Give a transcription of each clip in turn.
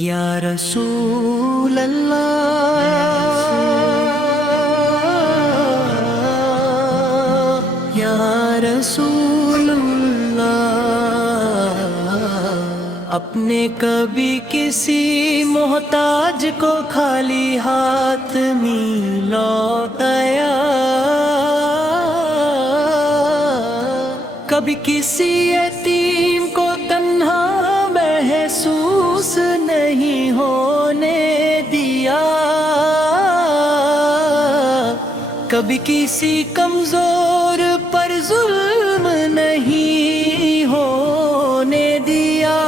یا رسول اللہ، یا رسول اللہ، اپنے کبھی کسی محتاج کو خالی ہاتھ نہیں لوٹایا، کبھی کسی یتیم کو تنہا محسوس نہیں ہونے دیا، کبھی کسی کمزور پر ظلم نہیں ہونے دیا۔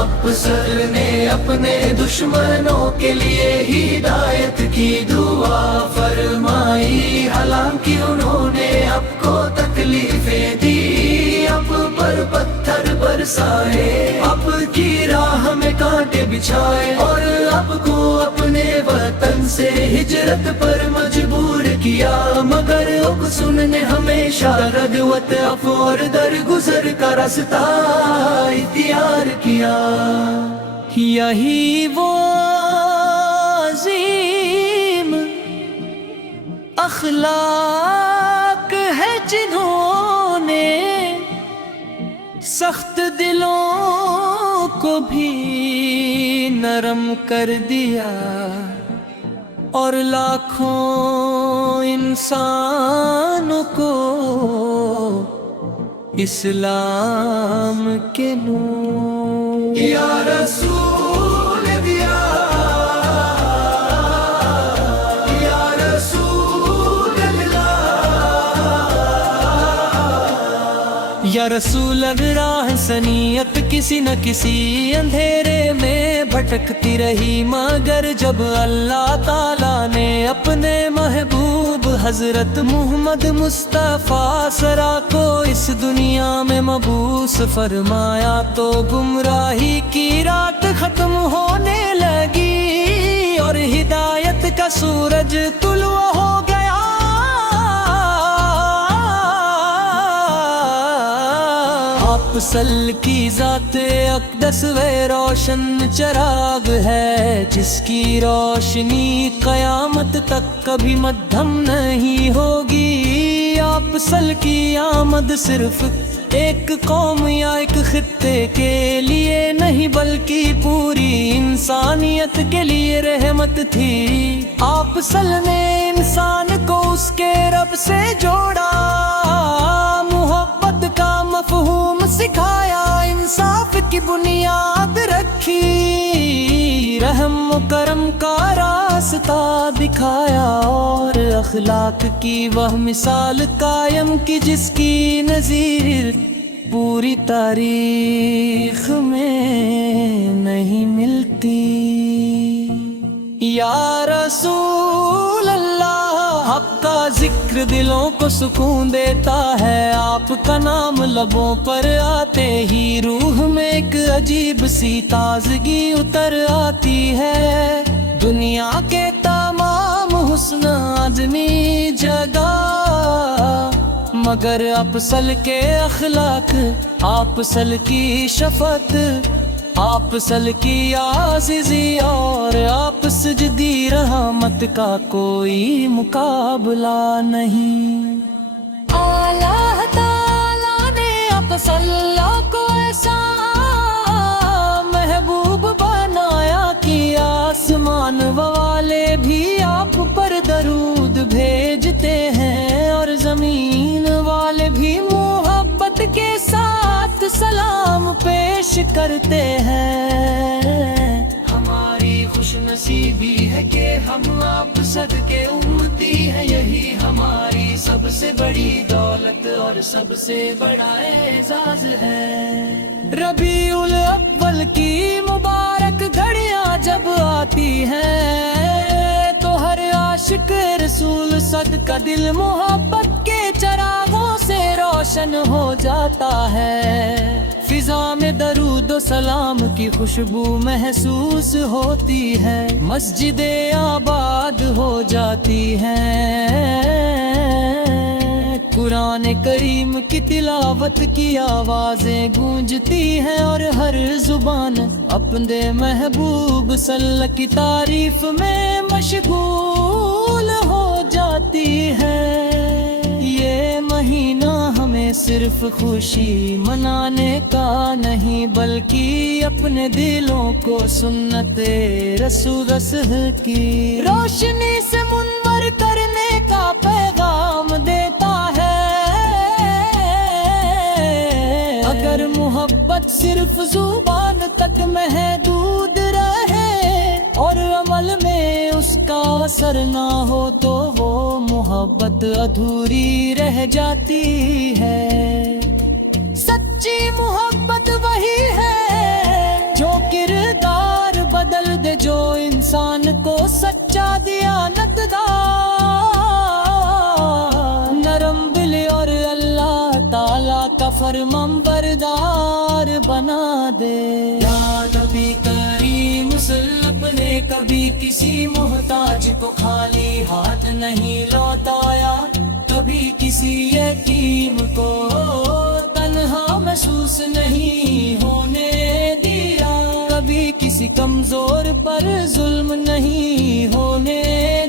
افضل نے اپنے دشمنوں کے لیے ہدایت کی دعا فرمائی، حالانکہ انہوں نے اب کو تکلیفیں دی، اب پر پتھر برسائے، اب کی راہ میں کانٹے بچھائے، اور اب کو اپنے وطن سے ہجرت پر مجبور کیا، مگر اقسم نے ہمیشہ ردوت عفو اور درگزر کا راستہ اختیار کیا۔ یہی وہ عظیم اخلاق ہے جنہوں نے سخت دلوں کو بھی نرم کر دیا، اور لاکھوں انسانوں کو اسلام کے نور۔ یا رسول دیا، یا رسول اللہ، یا رسول راہ سنیت کسی نہ کسی اندھیرے میں بھٹکتی رہی، مگر جب اللہ تعالیٰ نے اپنے محبوب حضرت محمد مصطفیٰ سرا کو اس دنیا میں مبعوث فرمایا، تو گمراہی کی رات ختم ہونے لگی اور ہدایت کا سورج طلوع ہو گیا۔ آپ صل کی ذات اقدس و روشن چراغ ہے، جس کی روشنی قیامت تک کبھی مدھم نہیں ہوگی۔ آپ صل کی آمد صرف ایک قوم یا ایک خطے کے لیے نہیں، بلکہ پوری انسانیت کے لیے رحمت تھی۔ آپ صل نے انسان کو اس کے رب سے جوڑا، محبت کا مفہوم سکھایا، انصاف کی بنیاد رکھی، رحم و کرم کا راستہ دکھایا، اور اخلاق کی وہ مثال قائم کی جس کی نظیر پوری تاریخ میں نہیں ملتی۔ یا رسول اللہ، آپ کا ذکر دلوں کو سکون دیتا ہے، آپ کا نام لبوں پر آتے ہی روح میں ایک عجیب سی تازگی اتر آتی ہے۔ دنیا کے تمام حسن آدمی جگہ، مگر آپ صل کے اخلاق، آپ صل کی شفقت، آپ صل کی عاجزی، اور آپ سجدی رحمت کا کوئی مقابلہ نہیں۔ اللہ تعالیٰ نے آپ صلی کو ایسا محبوب بنایا کہ آسمان والے بھی آپ پر درود بھیجتے ہیں، اور زمین والے بھی محبت کے ساتھ سلام پیش کرتے ہیں۔ ہماری خوش نصیبی ہے کہ ہم آپ صدقے امتی ہیں، یہی ہماری سب سے بڑی دولت اور سب سے بڑا اعزاز ہے۔ ربیع الاول کی مبارک گھڑیاں جب آتی ہیں، تو ہر عاشق رسول صدقہ دل محبت کے چراغوں سے روشن ہو جاتا ہے۔ فضا میں درود و سلام کی خوشبو محسوس ہوتی ہے، مسجدیں آباد ہو جاتی ہیں، قرآن کریم کی تلاوت کی آوازیں گونجتی ہیں اور ہر زبان اپنے محبوب صلی اللہ علیہ وسلم کی تعریف میں مشغول ہو جاتی ہے۔ یہ مہینہ ہمیں صرف خوشی منانے کا نہیں بلکہ اپنے دلوں کو سنت رسول کی روشنی سے منور کرنے کا پیغام دیتا ہے۔ اگر محبت صرف زبان تک محدود رہے اور عمل میں اس کا اثر نہ ہو تو وہ محبت ادھوری رہ جاتی ہے۔ سچی محبت وہی ہے جو کردار بدل دے، جو انسان کو سچا دیانت دار، نرم دل اور اللہ تعالیٰ کا فرمان بردار بنا دے۔ یا نبی کریم صلی اللہ علیہ وسلم نے کبھی کسی محتاج کو خالی ہاتھ نہیں لوٹایا، کبھی کسی یتیم کو تنہا محسوس نہیں ہونے دیا، کبھی کسی کمزور پر ظلم نہیں ہونے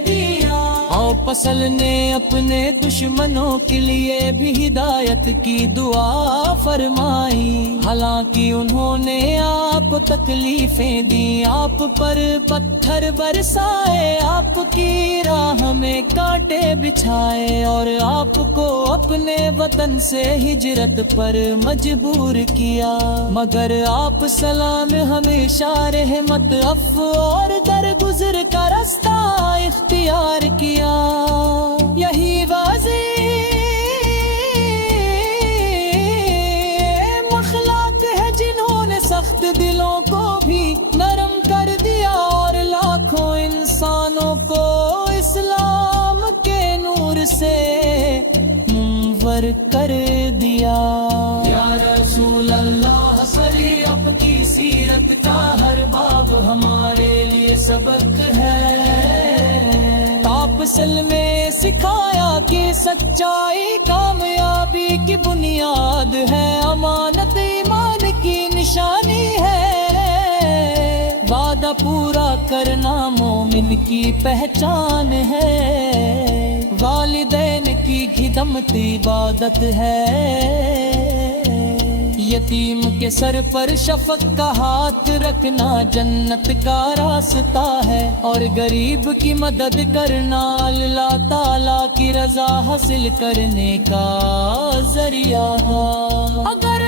دیا۔ اور فصل نے اپنے دشمنوں کے لیے بھی ہدایت کی دعا فرمائی، حالانکہ انہوں نے آپ کو تکلیفیں دی، آپ پر پتھر برسائے، آپ کی راہ میں کانٹے بچھائے اور آپ کو اپنے وطن سے ہجرت پر مجبور کیا، مگر آپ سلام ہمیشہ رحمت عفو اور درگزر کا راستہ اختیار کیا۔ یہی واضح مخلوق ہے جنہوں نے سخت دلوں کو بھی نرم کر دیا اور لاکھوں انسانوں کو اسلام کے نور سے منور کر دیا۔ یا رسول اللہ صلی آپ کی سیرت کا ہر باب ہمارے لیے سبق ہے۔ آپ سل میں سکھایا کہ سچائی کامیابی کی بنیاد ہے، امانت ایمان کی نشانی ہے، وعدہ پورا کرنا مومن کی پہچان ہے، والدین کی خدمت عبادت ہے، یتیم کے سر پر شفق کا ہاتھ رکھنا جنت کا راستہ ہے، اور غریب کی مدد کرنا اللہ تعالیٰ کی رضا حاصل کرنے کا ذریعہ ہے۔ اگر